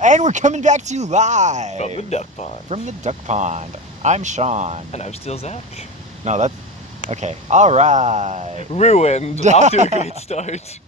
And we're coming back to you live From the duck pond. From the duck pond. I'm Sean. And I'm still Zach. No, that's okay. All right. Ruined. Off to a great start.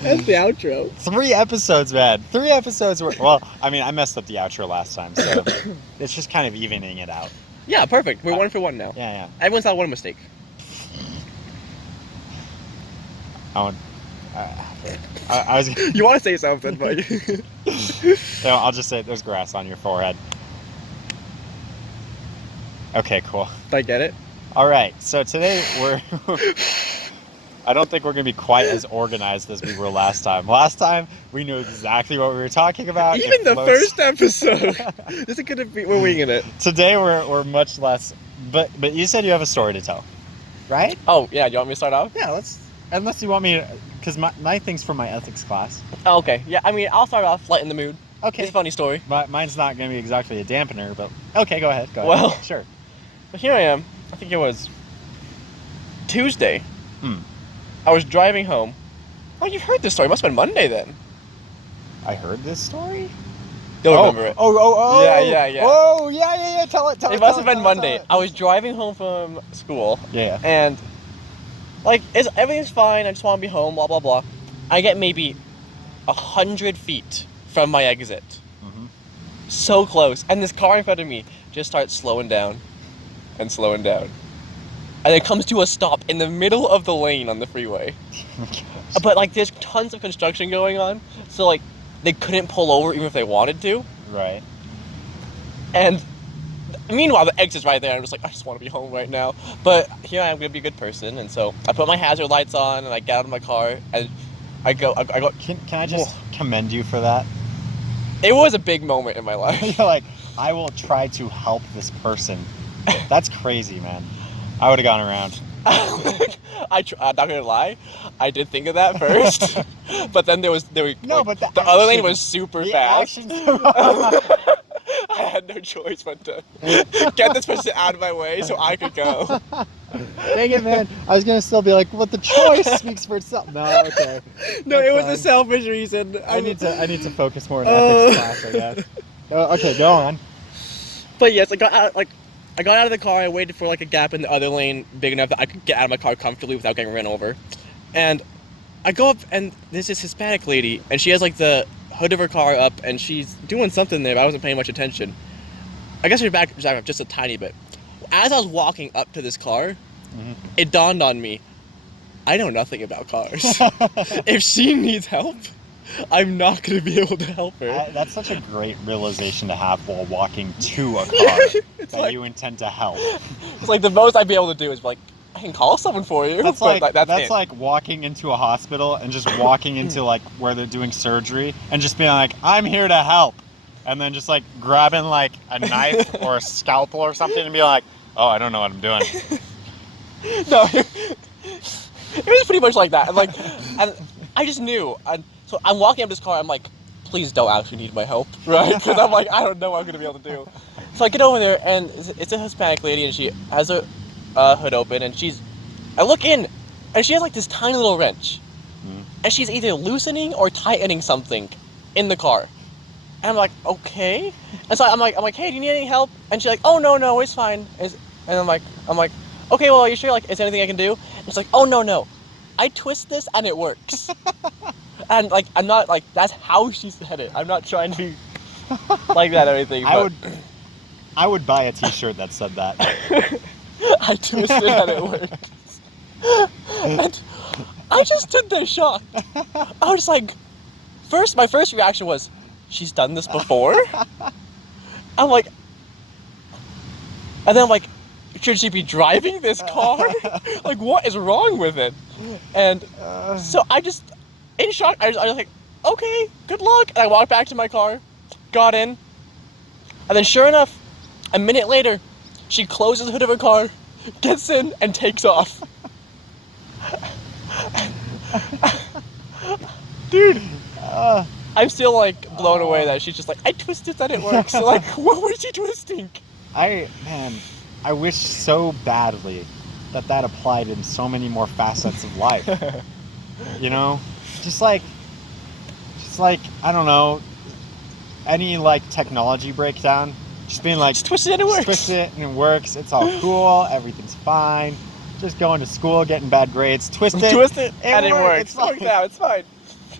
That's the outro. 3 episodes, man. 3 episodes were. Well, I mean, I messed up the outro last time, so it's just kind of evening it out. Yeah, perfect. We're 1 for 1 now. Yeah. Everyone's had one mistake. I was. You want to say something, but No, I'll just say there's grass on your forehead. Okay, cool. Did I get it? All right, so today I don't think we're going to be quite as organized as we were last time. Last time, we knew exactly what we were talking about. Even the first episode. This is going to be, we're winging it. Today, we're much less, but you said you have a story to tell, right? Oh, yeah, you want me to start off? Yeah, unless you want me to, because my thing's from my ethics class. Oh, okay, yeah, I mean, I'll start off lighten the mood. Okay. It's a funny story. Mine's not going to be exactly a dampener, but okay, go ahead. Well, sure. But here I am. I think it was Tuesday. I was driving home. Oh, you've heard this story. It must have been Monday then. I heard this story? Don't remember it. Oh. Yeah. Oh, yeah. Tell it. It must have been Monday. I was driving home from school. Yeah. And, everything's fine. I just want to be home, blah, blah, blah. I get maybe 100 feet from my exit. Mm-hmm. So close. And this car in front of me just starts slowing down. And slowing down. And it comes to a stop in the middle of the lane on the freeway. But, there's tons of construction going on. So, they couldn't pull over even if they wanted to. Right. And meanwhile, the exit's right there. I'm just like, I just want to be home right now. But here I am going to be a good person. And so I put my hazard lights on and I get out of my car. And I go. Can I just commend you for that? It was a big moment in my life. You're like, I will try to help this person. That's crazy, man. I would have gone around. I'm not gonna lie, I did think of that first, but then but the other lane was super fast. I had no choice but to get this person out of my way so I could go. Dang it, man! I was gonna still be like, "Well, the choice speaks for itself." No, okay. No, That's it was fine. a selfish reason. I need to focus more on ethics class, I guess. Okay, go on. But yes, I got out of the car, I waited for a gap in the other lane big enough that I could get out of my car comfortably without getting run over. And I go up and there's this Hispanic lady and she has the hood of her car up and she's doing something there, but I wasn't paying much attention. I guess her back was up just a tiny bit. As I was walking up to this car, It dawned on me, I know nothing about cars. If she needs help, I'm not going to be able to help her. That's such a great realization to have while walking to a car that you intend to help. It's the most I'd be able to do is I can call someone for you. That's that's like walking into a hospital and just walking into where they're doing surgery and just being like, I'm here to help. And then just grabbing a knife or a scalpel or something and be like, oh, I don't know what I'm doing. No, it was pretty much like that. And I just knew. So I'm walking up this car, I'm like, please don't actually need my help, right? Because I'm I don't know what I'm going to be able to do. So I get over there, and it's a Hispanic lady, and she has her hood open, and I look in, and she has this tiny little wrench. And she's either loosening or tightening something in the car. And I'm like, okay. And so I'm like, hey, do you need any help? And she's like, oh, no, it's fine. And I'm like, okay, well, are you sure? Is there anything I can do? And she's like, oh, no. I twist this and it works. And I'm not that's how she said it. I'm not trying to be like that or anything. I would buy a t-shirt that said that. I twisted and it worked. And I just stood there shocked. I was my first reaction was, she's done this before? I'm like, and then I'm like, should she be driving this car? What is wrong with it? And so I just, in shock, I was like, okay, good luck. And I walked back to my car, got in, and then sure enough, a minute later, she closes the hood of her car, gets in, and takes off. Dude, I'm still blown away that she's just I twisted that it works. What was she twisting? I wish so badly that applied in so many more facets of life. Just I don't know. any like technology breakdown, just being like, Just twist it and it works. Twist it and it works. It's all cool. Everything's fine. Just going to school, getting bad grades. Twist it. Twist it and it works. It's fine. Now it's fine.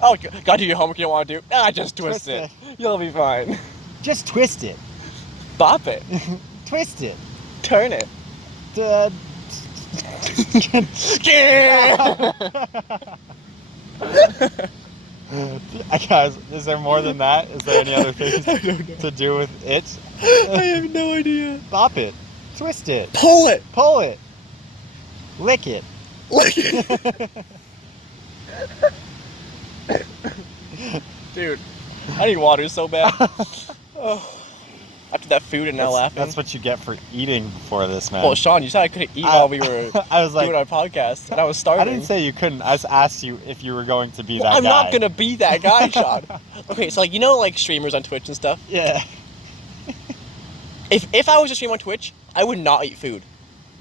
Oh, gotta do your homework you don't want to do. Just twist it. You'll be fine. Just twist it. Bop it. Twist it. Turn it. Guys, is there more than that? Is there any other things to do with it? I have no idea. Bop it. Twist it. Pull it. Pull it. Lick it. Lick it. Dude, I need water so bad. Oh. After that food and now laughing. That's what you get for eating before this, man. Well, Sean, you said I couldn't eat while we were I was like, doing our podcast, and I was starving. I didn't say you couldn't. I just asked you if you were going to be that guy. I'm not gonna be that guy, Sean. Okay, so like you know like streamers on Twitch and stuff? Yeah. If I was a streamer on Twitch, I would not eat food.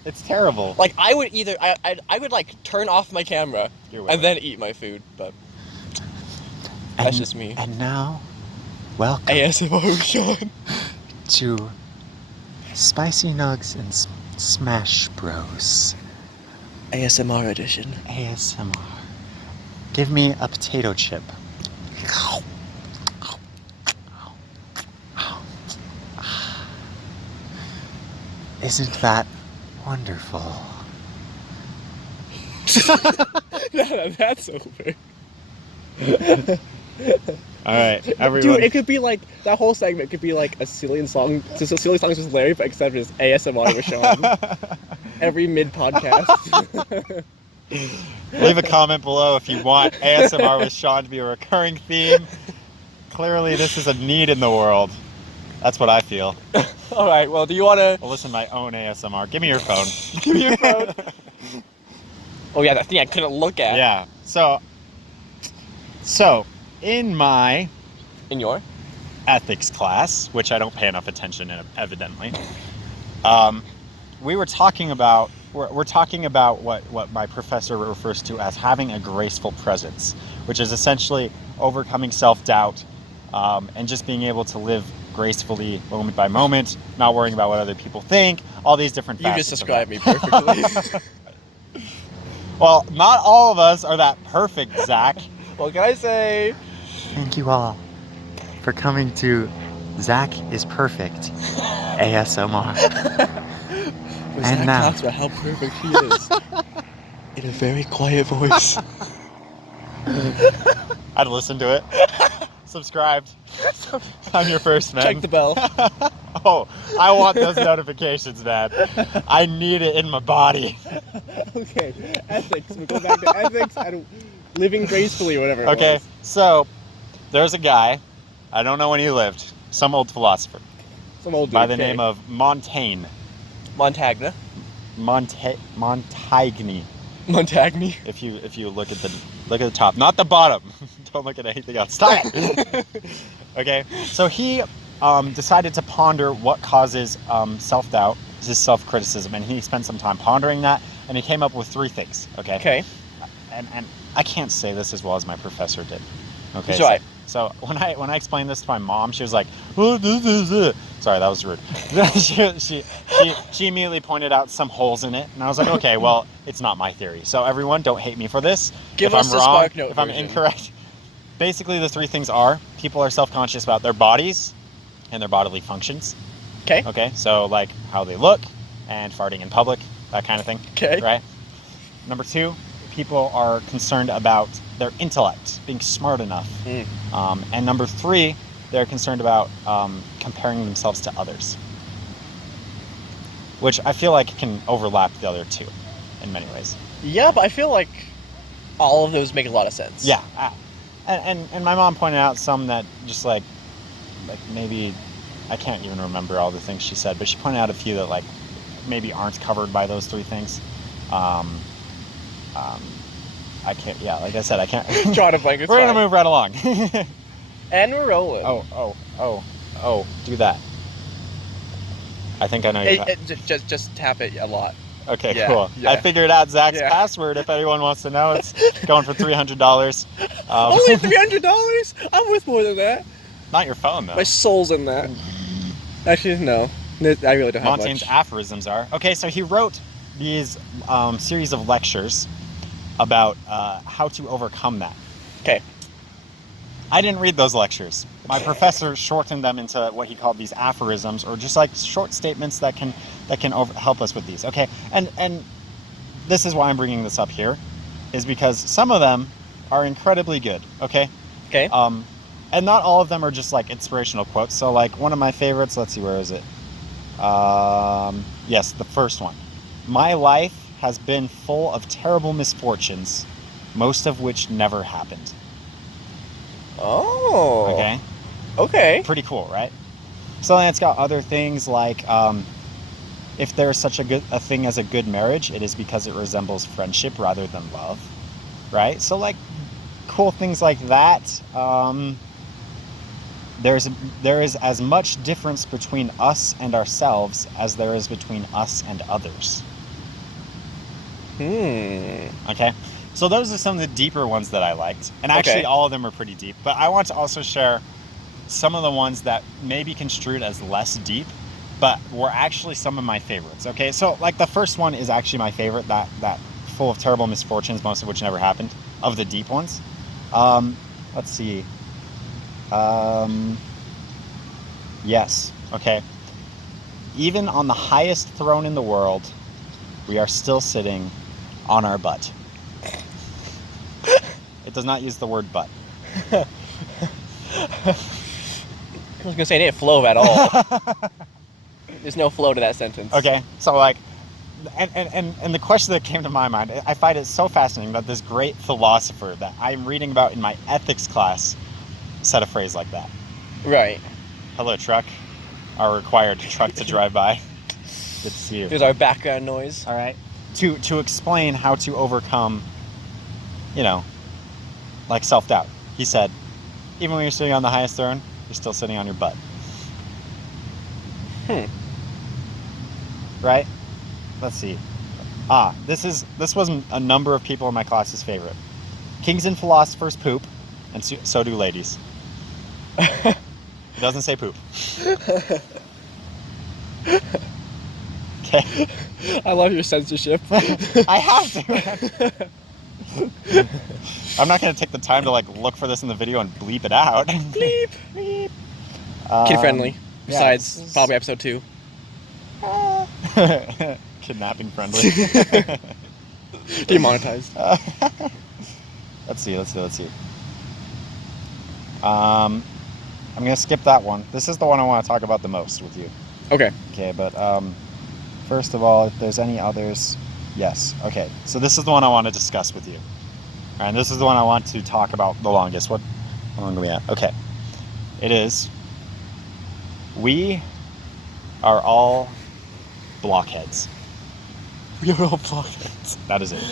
It's terrible. Like I would either I would like turn off my camera and then eat my food, but that's just me. And now, welcome ASMR Sean to Spicy Nuggs and Smash Bros. ASMR edition. ASMR. Give me a potato chip. Isn't that wonderful? No, that's over. Alright, everyone. Dude, it could be like, that whole segment could be like a silly song, just a silly song with Larry, but except it's ASMR with Sean. Every mid-podcast. Leave a comment below if you want ASMR with Sean to be a recurring theme. Clearly, this is a need in the world. That's what I feel. Alright, well, do you want to... I'll listen to my own ASMR. Give me your phone. Give me your phone. Oh yeah, that thing I couldn't look at. Yeah. So, in my In your? ethics class, which I don't pay enough attention in, evidently, we were talking about we're talking about what my professor refers to as having a graceful presence, which is essentially overcoming self-doubt and just being able to live gracefully moment by moment, not worrying about what other people think, all these different You facets. just described me perfectly. Well, not all of us are that perfect, Zach. What can I say? Thank you all for coming to Zach is Perfect ASMR. Zach now- talks about how perfect he is in a very quiet voice. I'd listen to it. Subscribed. I'm your first man. Check the bell. Oh, I want those notifications, man. I need it in my body. Okay, ethics. We go back to ethics and living gracefully, whatever it Okay, was. so there's a guy, I don't know when he lived, some old philosopher Some old dude. by the name of Montaigne. Montagna. Montaigne. Montagny. If you look at the top, not the bottom. Don't look at anything else. Stop it. Okay, so he decided to ponder what causes self-doubt, his self-criticism, and he spent some time pondering that, and he came up with 3 things. Okay. Okay. And I can't say this as well as my professor did. Okay. That's right. So when I explained this to my mom, she was like, "Oh, this is it." Sorry, that was rude. she immediately pointed out some holes in it, and I was like, "Okay, well, it's not my theory." So everyone, don't hate me for this. Give if us I'm the wrong, SparkNote if I'm version. incorrect. Basically, the 3 things are: people are self-conscious about their bodies and their bodily functions. Okay. Okay, so like how they look and farting in public, that kind of thing. Okay. Right. Number 2, people are concerned about their intellect, being smart enough. And number 3, they're concerned about comparing themselves to others, which I feel like can overlap the other 2 in many ways. Yeah, but I feel like all of those make a lot of sense. Yeah, and my mom pointed out some that just like maybe I can't even remember all the things she said, but she pointed out a few that like maybe aren't covered by those 3 things. I can't. Yeah, like I said, I can't. Draw a blank. We're gonna move right along. And we're rolling. Oh! Do that. I think I know your. Just tap it a lot. Okay, yeah, cool. yeah. I figured out Zach's Yeah. password. If anyone wants to know, it's going for $300. Only $300? I'm worth more than that. Not your phone, though. My soul's in that. Actually, no. I really don't have Montaigne's much. aphorisms are. Okay, so he wrote these series of lectures about how to overcome that. Okay. I didn't read those lectures. My professor shortened them into what he called these aphorisms, or just like short statements that can help us with these. Okay, and this is why I'm bringing this up here, is because some of them are incredibly good. Okay. Okay. And not all of them are just like inspirational quotes. So like one of my favorites. Let's see, where is it? Yes, the first one. My life has been full of terrible misfortunes, most of which never happened. Oh. Okay. Okay. Pretty cool, right? So then it's got other things like, if there is such a thing as a good marriage, it is because it resembles friendship rather than love, right? So like, cool things like that. There is as much difference between us and ourselves as there is between us and others. Okay, so those are some of the deeper ones that I liked, and actually all of them are pretty deep. But I want to also share some of the ones that may be construed as less deep, but were actually some of my favorites. Okay, so like the first one is actually my favorite. That full of terrible misfortunes, most of which never happened. Of the deep ones, let's see. Yes. Okay. Even on the highest throne in the world, we are still sitting on our butt. It does not use the word butt. I was gonna say it didn't flow at all. There's no flow to that sentence. Okay. So like, and the question that came to my mind, I find it so fascinating that this great philosopher that I'm reading about in my ethics class said a phrase like that. Right. Hello, truck. Our required truck to drive by. Good to see you. There's our background noise. All right. To explain how to overcome, like self-doubt. He said, even when you're sitting on the highest throne, you're still sitting on your butt. Right? Let's see. This was a number of people in my class's favorite. Kings and philosophers poop, and so do ladies. It doesn't say poop. Okay. I love your censorship. I have to. I'm not going to take the time to like look for this in the video and bleep it out. Bleep. Bleep. Kid friendly. Besides, yeah, probably episode 2. Kidnapping friendly. Demonetized. Let's see. I'm going to skip that one. This is the one I want to talk about the most with you. Okay. Okay, but first of all, if there's any others, yes. Okay, so this is the one I want to discuss with you. And this is the one I want to talk about the longest. How long are we at? Okay. It is, we are all blockheads. We are all blockheads. That is it.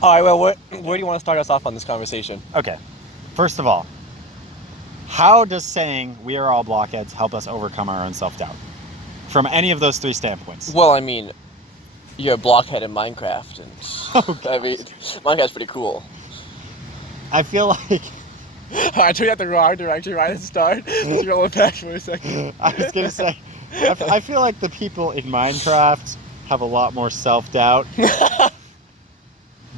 Alright, well, where do you want to start us off on this conversation? Okay. First of all, how does saying we are all blockheads help us overcome our own self-doubt? From any of those 3 standpoints. Well, I mean, you're a blockhead in Minecraft, and I mean, Minecraft's pretty cool. I feel like... I took you out the wrong direction right at the start. Let's roll it back for a second. I was going to say, I feel like the people in Minecraft have a lot more self-doubt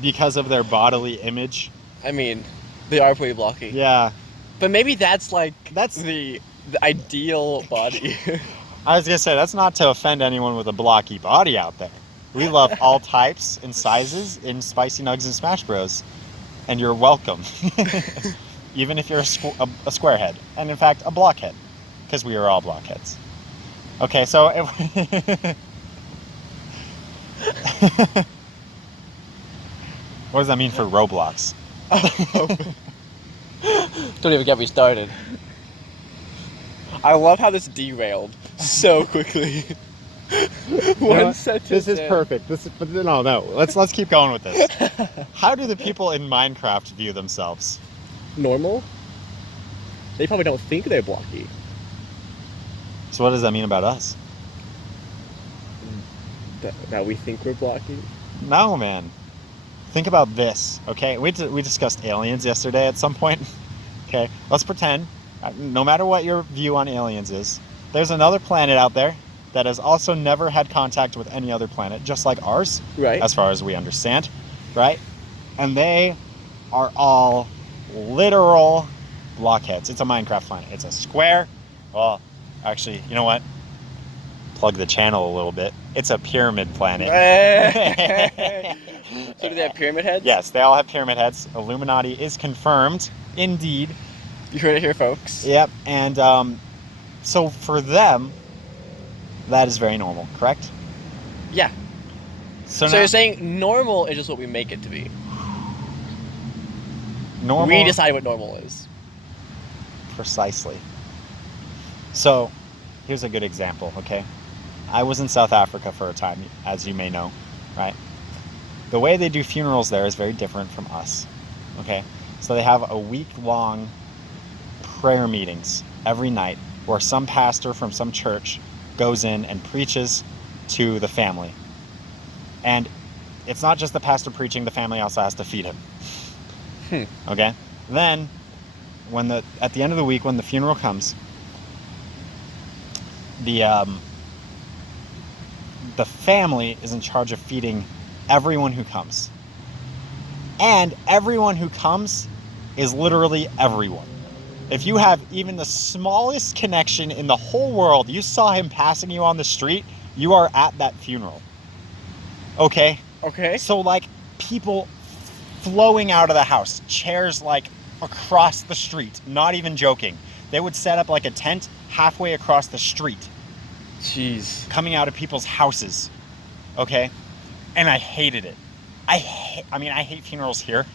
because of their bodily image. I mean, they are pretty blocky. Yeah. But maybe that's the ideal body. I was going to say, that's not to offend anyone with a blocky body out there. We love all types and sizes in Spicy Nuggs and Smash Bros. And you're welcome. Even if you're a squarehead. And in fact, a blockhead. Because we are all blockheads. Okay, so... What does that mean for Roblox? Don't even get me started. I love how this derailed so quickly. One sentence. This is perfect. No. Let's keep going with this. How do the people in Minecraft view themselves? Normal? They probably don't think they're blocky. So what does that mean about us? That we think we're blocky? No, man. Think about this, okay? We discussed aliens yesterday at some point. Okay, let's pretend no matter what your view on aliens is, there's another planet out there that has also never had contact with any other planet, just like ours, Right. as far as we understand, right? And they are all literal blockheads. It's a Minecraft planet. It's a square. Well, actually, you know what? Plug the channel a little bit. It's a pyramid planet. So do they have pyramid heads? Yes, they all have pyramid heads. Illuminati is confirmed, indeed. You heard it here, folks. Yep, and so for them, that is very normal, correct? Yeah. So So now, you're saying normal is just what we make it to be. normal, We decide what normal is. precisely. So, here's a good example, okay? I was in South Africa for a time, as you may know, right? The way they do funerals there is very different from us, okay? So they have a week-long prayer meetings every night where some pastor from some church goes in and preaches to the family. And it's not just the pastor preaching, the family also has to feed him. Okay? Then, at the end of the week, when the funeral comes, the family is in charge of feeding everyone who comes. And everyone who comes is literally everyone. If you have even the smallest connection in the whole world, you saw him passing you on the street, you are at that funeral. Okay? Okay. So, like, people flowing out of the house, chairs, like, across the street, not even joking. They would set up, like, a tent halfway across the street, Jeez. coming out of people's houses. Okay? And I hated it. I hate funerals here,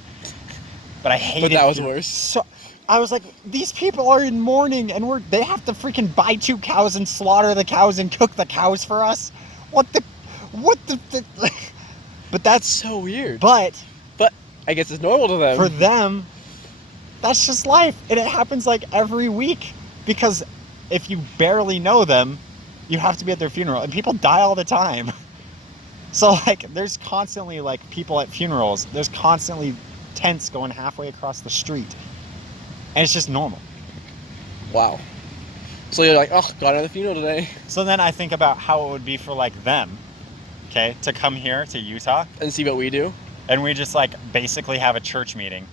but I hated it. But that was here. worse. So, I was like, these people are in mourning, and they have to freaking buy 2 cows and slaughter the cows and cook the cows for us? What the but that's So weird. But I guess it's normal to them. for them, that's just life. And it happens like every week. Because if you barely know them, you have to be at their funeral. And people die all the time. So, like, there's constantly, like, people at funerals. There's constantly tents going halfway across the street. And it's just normal. Wow. So you're like, oh, got another funeral today. So then I think about how it would be for, like, them, okay, to come here to Utah. And see what we do. And we just, like, basically have a church meeting.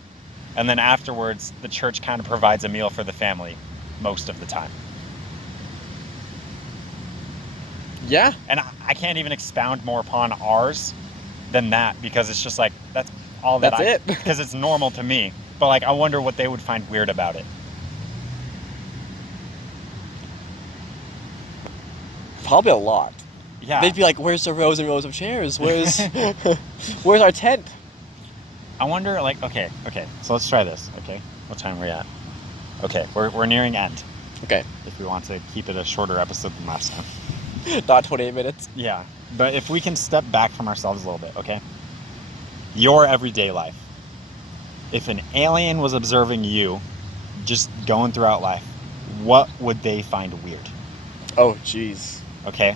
And then afterwards, the church kind of provides a meal for the family most of the time. Yeah. And I can't even expound more upon ours than that, because it's just like, that's all that That's it. Because it's normal to me. But, like, I wonder what they would find weird about it. Probably a lot. Yeah. They'd be like, where's the rows and rows of chairs? Where's where's our tent? I wonder, like, okay, so let's try this, okay? What time are we at? Okay, we're nearing end, Okay. if we want to keep it a shorter episode than last time. Not 28 minutes. Yeah, but if we can step back from ourselves a little bit, okay? Your everyday life. If an alien was observing you, just going throughout life, what would they find weird? Oh, jeez. Okay?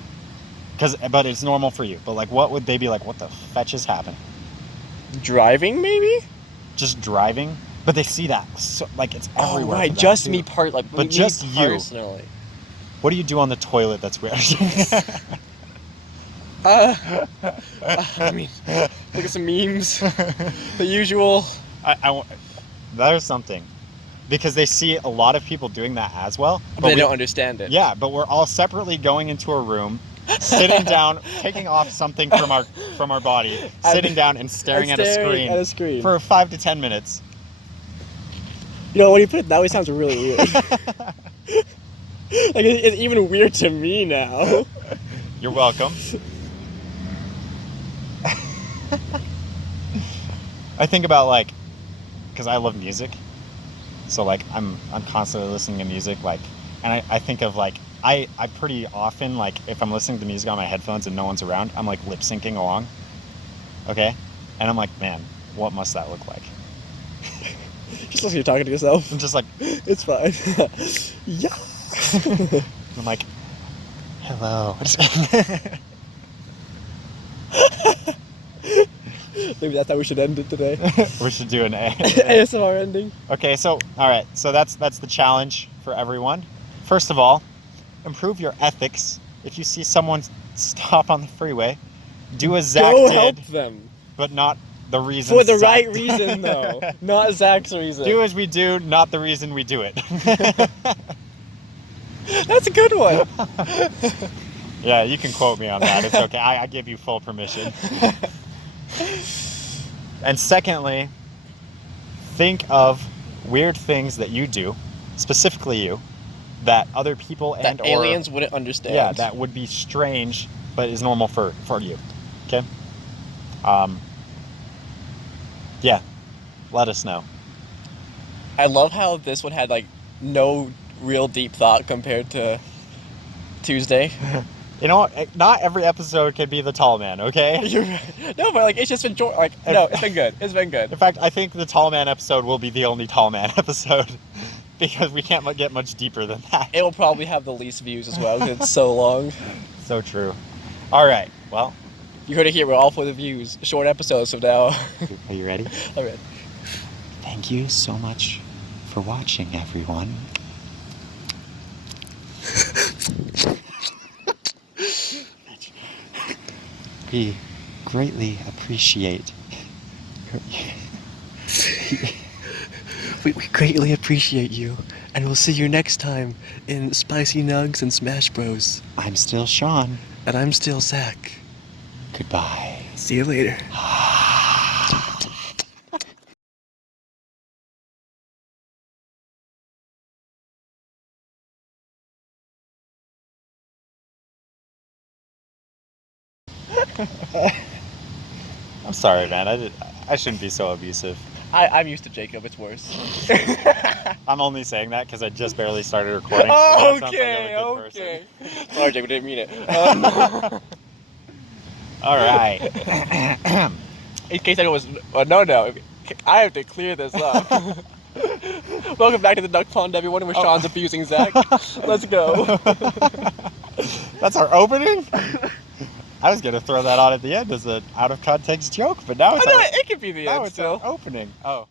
But it's normal for you. But, like, what would they be like, what the fetch is happening? Driving, maybe? Just driving? But they see that. So, like, it's everywhere. Oh, for right. them, Just too. me But just you. personally. What do you do on the toilet that's weird? I mean, look at some memes. The usual. There's something. Because they see a lot of people doing that as well. But they don't understand it. Yeah, but we're all separately going into a room, sitting down, taking off something from our body, sitting down and staring at a screen for 5 to 10 minutes. You know, when you put it that way, it sounds really weird. Like, it's even weird to me now. You're welcome. I think about, like, because I love music, so, like, I'm constantly listening to music, like, and I think of, like, I pretty often, like, if I'm listening to music on my headphones and no one's around, I'm, like, lip syncing along, okay? And I'm like, man, what must that look like? Just like you're talking to yourself. I'm just like, It's fine. Yeah. I'm like, hello. Maybe that's how we should end it today. We should do an A. ASMR ending. Okay, so all right, so that's the challenge for everyone. First of all, improve your ethics. If you see someone stop on the freeway, do as Zach Go did, help them. but not the reason. For the Zach right did. reason, though. Not Zach's reason. Do as we do, not the reason we do it. That's a good one. Yeah, you can quote me on that. It's okay. I give you full permission. And secondly, think of weird things that you do, specifically you, that other people and That aliens wouldn't understand. yeah, that would be strange, but is normal for you. Okay? Yeah, let us know. I love how this one had, like, no real deep thought compared to Tuesday. You know what? Not every episode can be the tall man, okay? No, but, like, it's just been it's been good. It's been good. In fact, I think the tall man episode will be the only tall man episode because we can't get much deeper than that. It will probably have the least views as well because it's so long. So true. All right, well, You heard it here. We're all for the views. Short episodes from now. are you ready? All right. Thank you so much for watching, everyone. We greatly appreciate We greatly appreciate you, and we'll see you next time in Spicy Nuggs and Smash Bros. I'm still Sean. And I'm still Zach. Goodbye. See you later. I'm sorry, man. I shouldn't be so abusive. I'm used to Jacob. It's worse. I'm only saying that because I just barely started recording. Oh, so that sounds like I'm a good okay. person. Sorry, Jacob. Didn't mean it. All right. In case anyone was... no. I have to clear this up. Welcome back to the Duck Pond, everyone, where Sean's abusing Zach. Let's go. That's our opening? I was going to throw that on at the end as an out-of-context joke, but now it's I know, it could be the now end it's still. our opening. Oh.